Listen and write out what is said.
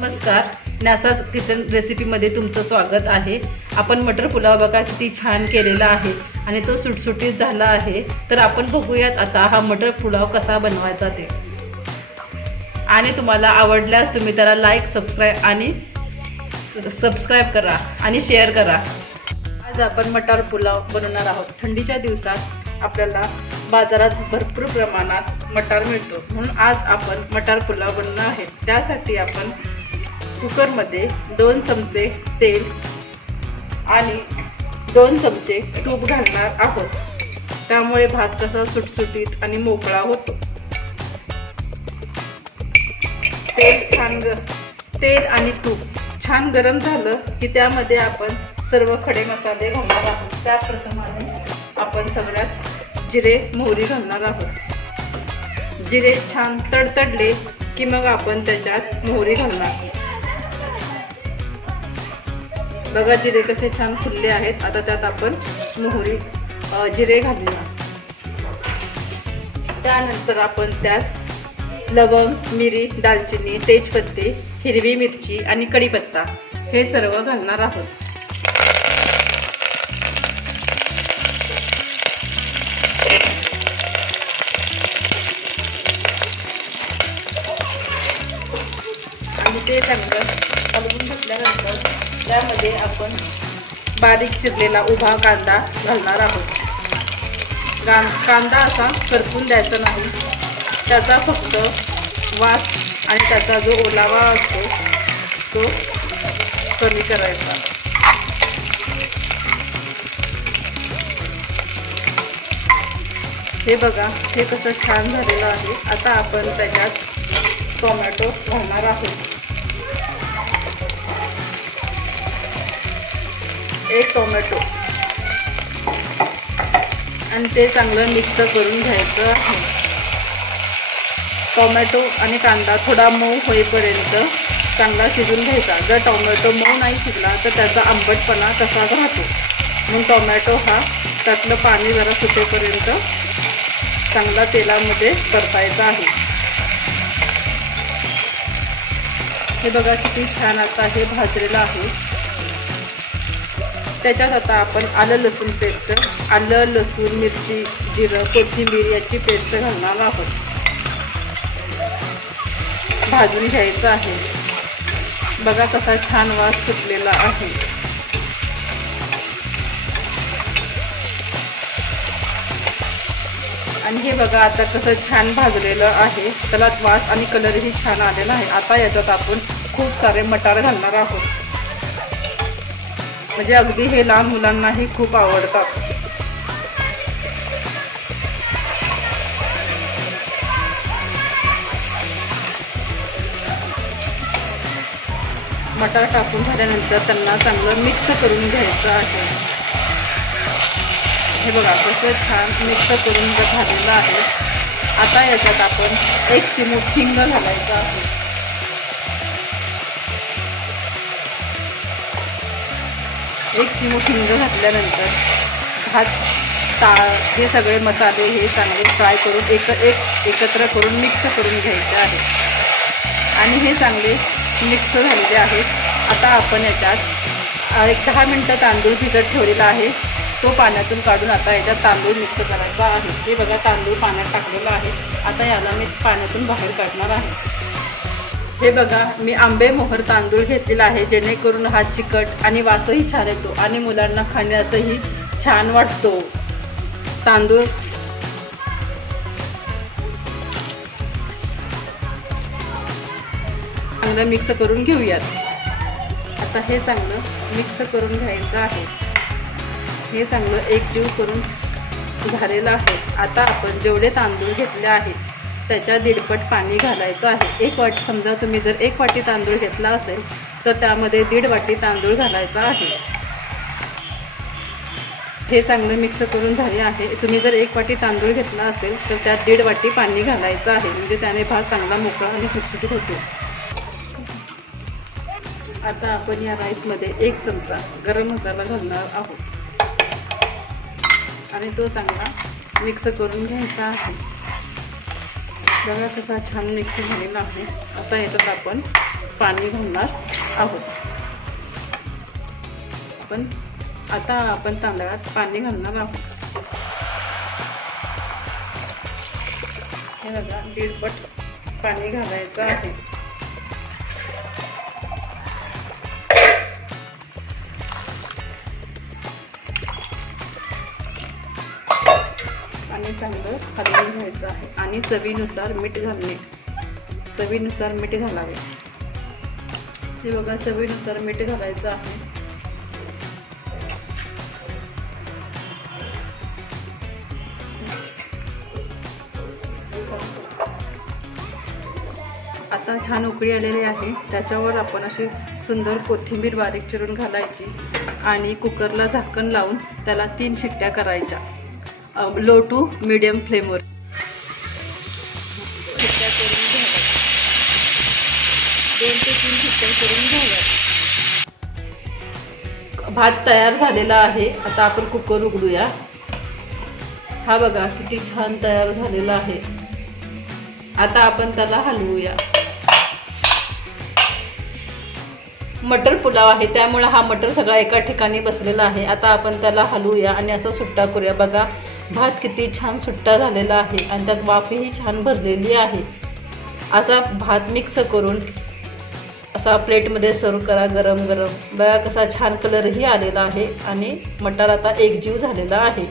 नमस्कार, न्यासाज किचन रेसिपीमध्ये तुमचं स्वागत आहे। आपण मटर पुलाव बघा किती छान केलेला आहे आणि तो सुटसुटीत झाला आहे। तर आपण बघूयात आता हा मटर पुलाव कसा बनवायचा ते। आणि तुम्हाला आवडल्यास तुम्ही त्याला लाईक, सबस्क्राइब करा आणि शेअर करा। आज आपण मटर पुलाव बनवणार आहोत। थंडीच्या दिवसात आपल्याला बाजारात भरपूर प्रमाणात मटार मिळतो, म्हणून आज आपण मटार पुलाव बनवणार आहे। त्यासाठी आपण कुकर मध्ये 2 चमचे तेल आणि 2 चमचे तूप घालणार आहोत। त्यामुळे भात कसा सुटसुटीत आणि मोकळा होतो। तेल आणि तूप छान गरम झालं की त्यामध्ये आपण सर्व खडे मसाले घालणार आहोत। त्याप्रमाणे आपण सगळ्यात जिरे, मोहरी घालणार आहोत। जिरे छान तडतडले की मग आपण त्याच्यात मोहरी घालणार। बघा जिरे कसे छान फुलले आहेत। आता त्यात आपण जिरे घालूया। त्यानंतर आपण त्यात लवंग, मिरी, दालचिनी, तेजपत्ते, हिरवी मिरची आणि कढीपत्ता हे सर्व घालणार आहोत। आणि ते चांगलं हलवून घेतल्यानंतर त्यामध्ये आपण बारीक चिरलेला उभा कांदा घालणार आहोत। कांदा असा करपून द्यायचा नाही, त्याचा फक्त वास आणि त्याचा जो ओलावा असतो तो कमी करायचा। हे बघा, हे कसं छान झालेलं आहे। आता आपण त्याच्यात टोमॅटो घालणार आहोत। 1 टोमॅटो आणि ते चांगलं मिक्स करून घ्यायचं आहे। टोमॅटो आणि कांदा थोडा मऊ होईपर्यंत चांगला शिजून घ्यायचा। जर टोमॅटो मऊ नाही शिजला तर त्याचा आंबटपणा तसाच राहतो, म्हणून टोमॅटो हा त्यातलं पाणी जरा सुटेपर्यंत चांगला तेलामध्ये परतायचा आहे। हे बघा किती छान आता हे भाजलेलं आहे। त्याच्यात आता आपण आलं लसूण पेस्ट, आलं, लसूण, मिरची, जिरं, कोथिंबीर याची पेस्ट घालणार आहोत। भाजून घ्यायचं आहे। बघा कसा छान वास सुटलेला आहे। आणि हे बघा आता कसं छान भाजलेलं आहे। त्याला वास आणि कलरही छान आलेला आहे। आता याच्यात आपण खूप सारे मटार घालणार आहोत, म्हणजे अगदी हे लहान मुलांनाही खूप आवडतात। मटार टाकून झाल्यानंतर त्यांना चांगलं मिक्स करून घ्यायचं आहे। हे बघा कसं छान मिक्स करून झालेलं आहे। आता याच्यात आपण 1 चिमूट हिंग घालायचं आहे। 1 चिमूट हिंग घातल्यानंतर हे सगळे मसाले हे चांगले फ्राय करून एकत्र करून मिक्स करून घ्यायचे आहे। आणि हे चांगले मिक्स झालेले आहेत। आता आपण याच्यात 10 मिनिटं तांदूळ भिजत ठेवलेला आहे, तो पाण्यातून काढून आता याच्यात तांदूळ मिक्स करायचा आहे। हे बघा तांदूळ पाण्यात टाकलेला आहे। आता याला मी पाण्यातून बाहेर काढणार आहे। हे बघा मी आंबेमोहर तांदूळ घेतलेला आहे, जेणेकरून हा चिकट आणि वासही छान येतो आणि मुलांना खाण्यासही छान वाटतो। तांदूळ चांगलं मिक्स करून घेऊयात। आता हे चांगलं मिक्स करून घ्यायचं आहे। हे चांगलं एकजीव करून झालेलं आहे। आता आपण जेवढे तांदूळ घेतले आहेत त्याच्या 1.5 पाणी घालायचं आहे। 1 वाटी, समजा तुम्ही जर 1 वाटी तांदूळ घेतला असेल तर त्यामध्ये 1.5 वाटी तांदूळ घालायचा आहे। हे चांगलं मिक्स करून झाले आहे। तुम्ही जर 1 वाटी तांदूळ घेतला असेल तर त्यात 1.5 वाटी पाणी घालायचं आहे, म्हणजे त्याने भात चांगला मोकळा आणि सुटसुटीत होतो। आता आपण या राईसमध्ये 1 चमचा गरम मसाला घालणार आहोत आणि तो चांगला मिक्स करून घ्यायचा आहे। बघा कसा छान मिक्स झालेला आहे। आता याच्यात आपण पाणी घालणार आहोत. आता आपण तांदळात पाणी घालणार आहोत. हे बघा 1.5 पट पाणी घालायचं आहे. आणि चांगलं हलवून घ्यायचं आहे. आणि चवीनुसार मीठ घालणे. चवीनुसार मीठ घालावे. हे बघा चवीनुसार मीठ घालायचं आहे. आता छान उकळी आलेली आहे. त्याच्यावर आपण अशी सुंदर कोथिंबीर बारीक चिरून घालायची आणि कुकरला झाकण लावून त्याला 3 शिट्ट्या करायच्या. लो टू मीडियम फ्लेमवर शिट्ट्या करून घ्याव्या. 2 ते 3 शिट्ट्या करून घ्याव्या. भात तयार झालेला आहे. आता आपण कुकर उघडूया. हा बघा किती छान तयार झालेला आहे. आता आपण त्याला हलवूया. मटर पुलाव आहे त्यामुळे हा मटर सगळा एका ठिकाणी बसलेला आहे. आता आपण त्याला हलवूया आणि असं सुट्टा करूया. बघा भात किती छान सुट्टा झालेला आहे आणि त्यात वाफही छान भरलेली आहे. असा भात मिक्स करून असा प्लेटमध्ये सर्व करा गरम गरम. बघा कसा छान कलरही आलेला आहे आणि मटार आता एकजीव झालेला आहे.